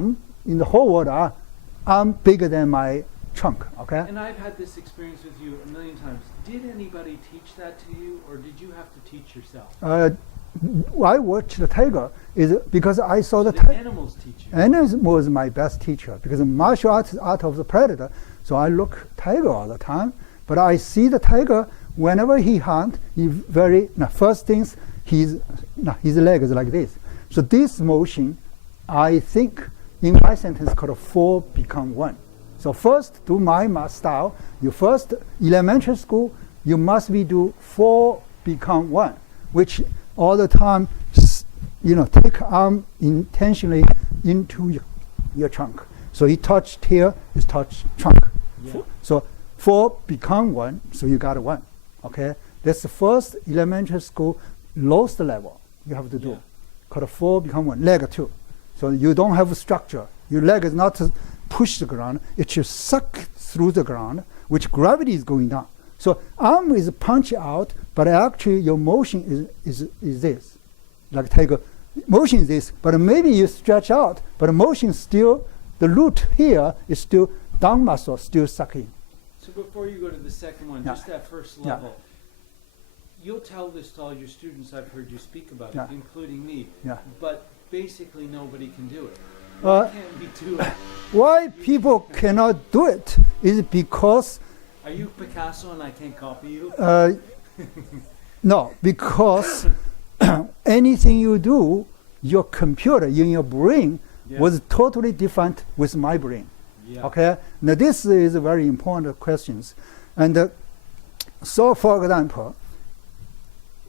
in the whole world, I'm bigger than my trunk, okay? And I've had this experience with you a million times. Did anybody teach that to you, or did you have to teach yourself? I watched the tiger is because I saw So the did animals teach you? Animals was my best teacher because martial arts is art of the predator. So I look tiger all the time, but I see the tiger whenever he hunt. First things his leg is like this. So this motion, I think in my sentence called 4 become 1. So first do my style. You first elementary school you must be do 4 become 1, which all the time take arm intentionally into your trunk. So he touched here, he touched trunk. Yeah. So 4 become 1, so you got 1. Okay, that's the first elementary school lowest level you have to do. Yeah. Called 4 become 1, leg 2. So you don't have a structure. Your leg is not to push the ground, it should suck through the ground, which gravity is going down. So arm is punch out, but actually your motion is this. Like tiger, motion is this, but maybe you stretch out, but motion still, the root here is still down muscle, still sucking. So before you go to the second one, Yeah. just that first level, you'll tell this to all your students. I've heard you speak about Yeah. it, including me. Yeah. But basically nobody can do it. Why can't we do it? Why people cannot do it is because Are you Picasso and I can't copy you? no, because anything you do, your computer in your brain Yeah. was totally different with my brain. Yeah. Okay, now this is a very important questions, and so for example,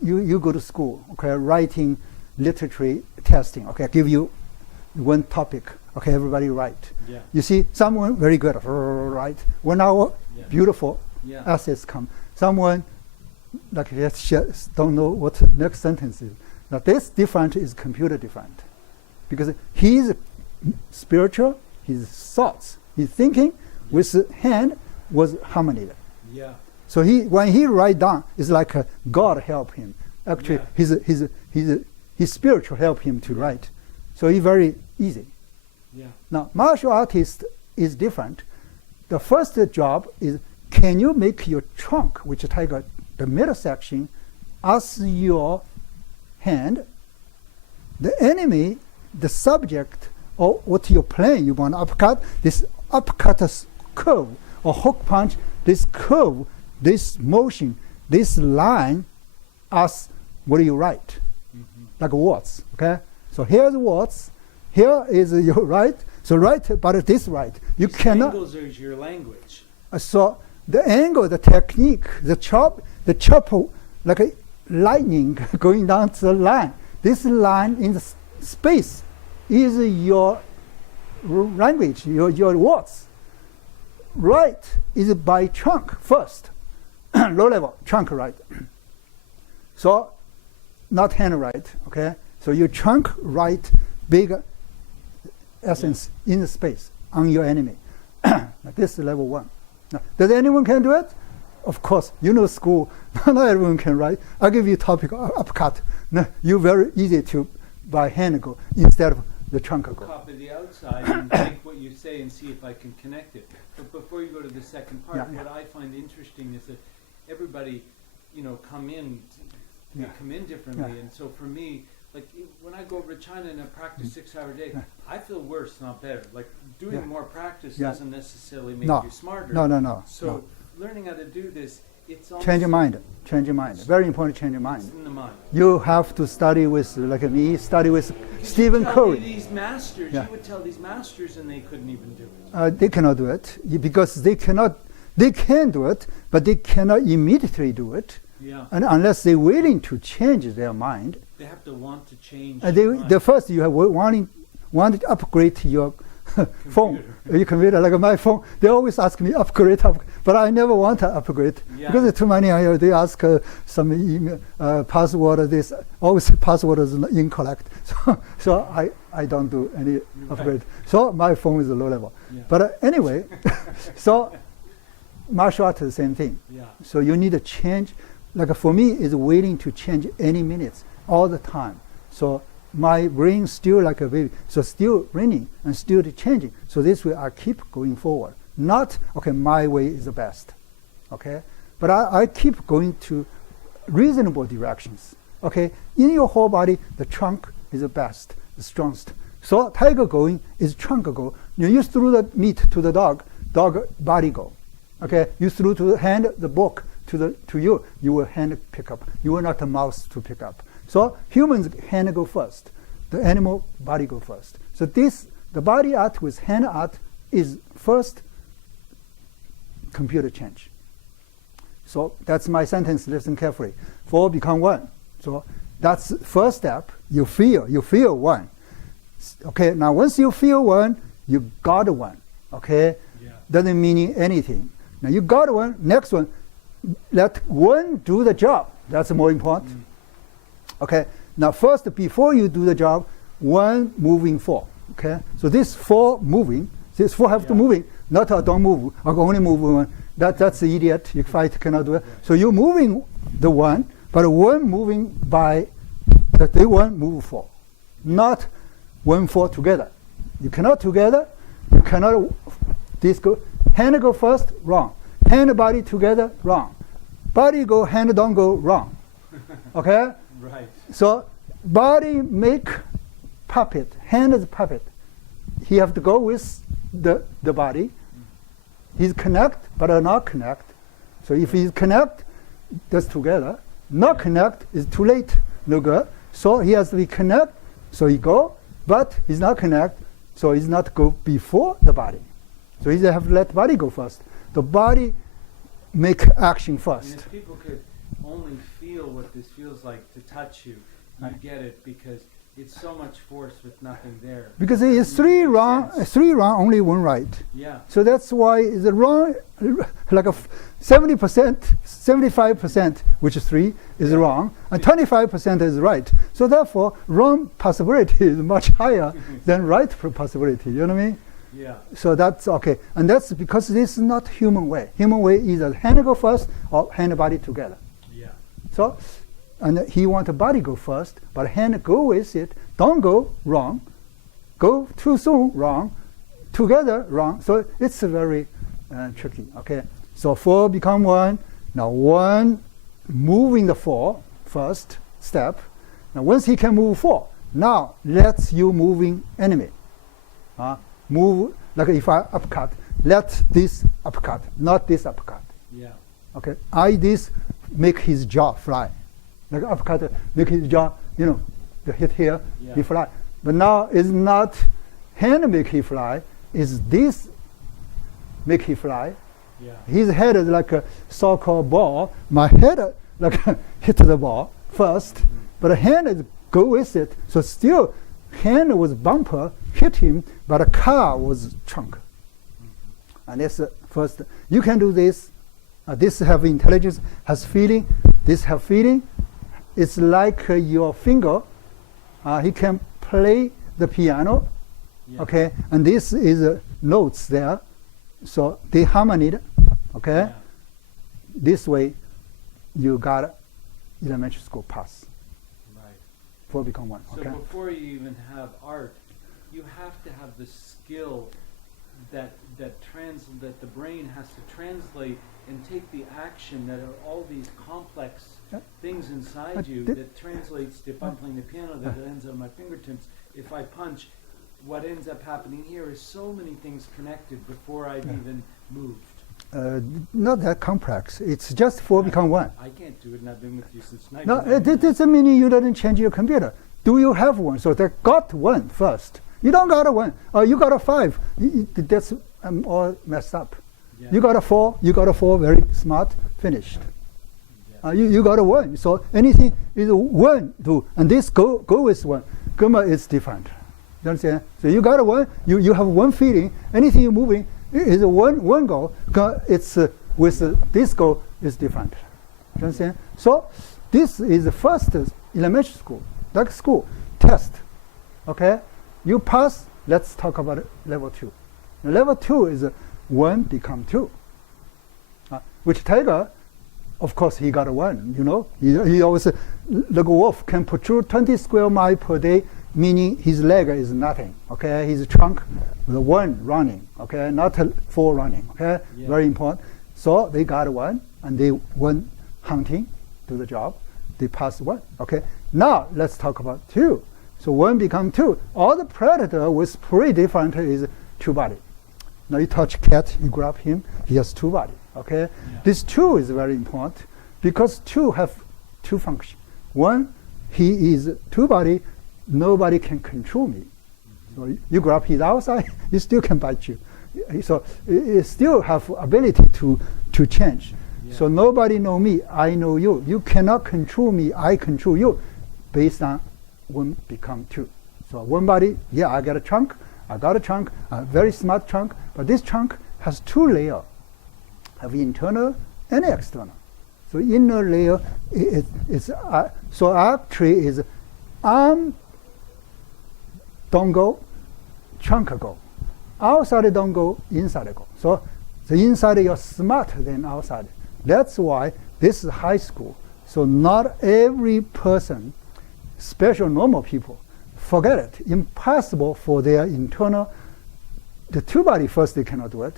you go to school, okay, writing literature testing, okay, give you one topic, okay, everybody write. Yeah. You see someone very good, right? 1 hour, Yeah. beautiful Yeah. essays come. Someone like just don't know what next sentence is. Now this different is computer different, because he's spiritual, his thoughts, his thinking with the hand was harmony. Yeah. So when he write down, it's like God help him. Actually, his spiritual help him to write. So he very easy. Yeah. Now martial artist is different. The first job is, can you make your trunk, which take the middle section, as your hand? The enemy, the subject, or what you're playing, you want to uppercut, this uppercut curve, or hook punch, this curve, this motion, this line, as what do you write? Mm-hmm. Like words, okay? So here's words, here is your right, so right, but this right. You These cannot, angles are your language. so the angle, the technique, the chop, like a lightning going down to the line. This line in the space is your language, your words. Right is by trunk first, low level, trunk right. So, not hand right, okay? So your trunk right, big essence in the space on your enemy. This is level 1. Now, does anyone can do it? Of course, school, not everyone can write. I'll give you a topic, uppercut. No, you very easy to by hand go instead of the trunk go. Copy the outside and take what you say and see if I can connect it. But before you go to the second part, Yeah. what I find interesting is that everybody, come in differently. Yeah. And so for me, like when I go over to China and I practice 6-hour day, Yeah. I feel worse, not better. Like doing Yeah. more practice Yeah. doesn't necessarily make No. you smarter. No. So learning how to do this, it's almost Change your mind. Change your mind. Very important. Change your mind. it's in the mind. You have to study with, like me, study with Stephen Tell Curry. me these masters, Yeah. you would tell these masters and they couldn't even do it. They cannot do it because they can do it, but they cannot immediately do it, Yeah. and unless they're willing to change their mind. They have to want to change. The first you have want to upgrade your phone, your computer, like my phone. They always ask me upgrade, but I never want to upgrade Yeah. because too many. They ask some email, password. This always password is incorrect. So I don't do any upgrade. So my phone is low level. Yeah. But anyway, so martial art is the same thing. Yeah. So you need to change. Like for me, is willing to change any minutes all the time. So my brain still like a baby, so still learning and still changing. So this way I keep going forward. Not, okay, my way is the best, okay? But I keep going to reasonable directions, okay? In your whole body, the trunk is the best, the strongest. So tiger going is trunk go. You threw the meat to the dog body go, okay? You threw to the hand the book to you, you will hand pick up. You will not the mouse to pick up. So humans hand go first, the animal body go first. So the body art with hand art is first computer change. So that's my sentence, listen carefully. 4 become 1. So that's first step, you feel 1. Okay, now once you feel 1, you got 1, okay? Yeah. Doesn't mean anything. Now you got 1, next one, let 1 do the job. That's more important. Okay, now first, before you do the job, 1 moving 4, okay? So this 4 moving, this 4 have to moving, not don't move, I can only move 1. That's the idiot, you fight, cannot do it. So you're moving the 1, but 1 moving by the 1 move 4, not 1, 4 together. You cannot together, you cannot, this go, hand go first, wrong. Hand body together, wrong. Body go, hand don't go, wrong. Okay? Right. So body make puppet, hand is puppet. He have to go with the body. He's connect, but not connect. So if he's connect, that's together. Not connect is too late, no good. So he has to be connect, so he go, but he's not connect, so he's not go before the body. So he have to let body go first. The body make action first. And if people could only feel what this feels like to touch you, you get it, because it's so much force with nothing there. Because it is 3 wrong, 3 wrong, only 1 right. Yeah. So that's why the wrong, like a 70%, 75%, which is 3, is wrong, and 25% is right. So therefore, wrong possibility is much higher than right possibility. You know what I mean? Yeah. So that's okay, and that's because this is not human way. Human way is either hand go first or hand body together. Yeah. So, and he want the body go first, but hand go with it. Don't go wrong. Go too soon, wrong. Together, wrong. So it's very tricky. Okay. So 4 become 1. Now 1 moving the 4 first step. Now once he can move 4, now let's you moving enemy. Move like if I uppercut. Let this uppercut, not this uppercut. Yeah. Okay. This make his jaw fly. Like uppercut, make his jaw, the hit here, he fly. But now it's not hand make he fly, is this make he fly. Yeah. His head is like a so-called ball. My head like hit the ball first, but the hand is go with it. So still, hand was bumper, hit him, but a car was trunk. And that's first. You can do this. This have intelligence, has feeling. This have feeling. It's like your finger. He can play the piano, okay? And this is notes there. So they harmonied, okay? Yeah. This way, you got elementary school pass. Right. 4 become 1, So okay? before you even have art, you have to have the skill that the brain has to translate and take the action that are all these complex things inside you that translates to if I'm playing the piano that ends on my fingertips. If I punch, what ends up happening here is so many things connected before I've even moved. Not that complex. It's just 4 become 1. I can't do it, and I've been with you since No, 1999. it doesn't mean you didn't change your computer. Do you have one? So they got 1 first. You don't got a 1. You got a 5. That's all messed up. Yeah. You got a 4. You got a 4. Very smart. Finished. Yeah. You got a 1. So anything is 1, 2, and this go with 1. Gamma is different. You understand? So you got a 1. You have 1 feeling. Anything you're moving is a 1 goal. It's with this goal is different. You understand? So this is the first elementary school, like school test. Okay, you pass. Let's talk about level 2. Now, level 2 is 1 become 2. Which tiger, of course, he got a 1. He always the wolf can patrol 20 square miles per day. meaning his leg is nothing. Okay, his trunk, the one running. Okay, not four running. Okay, Yeah. very important. So they got one, and they went hunting, do the job. They passed one. Okay, now let's talk about two. So one become two. All the predator with pretty different is two body. Now you touch cat, you grab him, he has two body. Okay, Yeah. this two is very important because two have two functions. One, he is two body, nobody can control me. So you grab his outside, he still can bite you. So it still have ability to change. Yeah. So nobody know me, I know you. You cannot control me, I control you, based on one become two. So one body, yeah, I got a trunk, a very smart trunk, but this trunk has two layers, have internal and external. So inner layer is so actually is arm don't go, trunk go. Outside don't go, inside go. So the inside you're smarter than outside. That's why this is high school. So not every person, special normal people, forget it. Impossible for their internal, the two body first they cannot do it.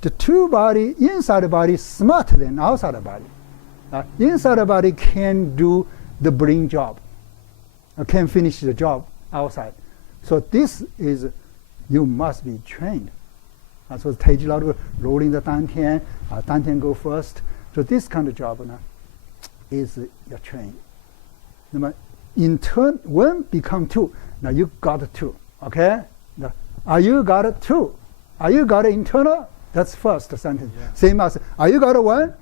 The two body, inside body smarter than outside body. Inside body can do the brain job, can finish the job outside. So this is, you must be trained. So 太极老师 rolling the 丹田, 丹田 go first. So this kind of job is your train. 那么 in turn, one become two. Now you got two, okay? Now, are you got two? Are you got internal? That's first sentence. Yeah. Same as, are you got one?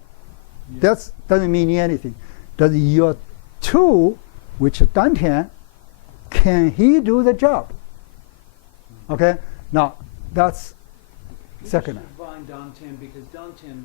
Yeah. That doesn't mean anything. Does your two, which Dantian, can he do the job? Okay? Now, that's You second. should find Dantian because Dantian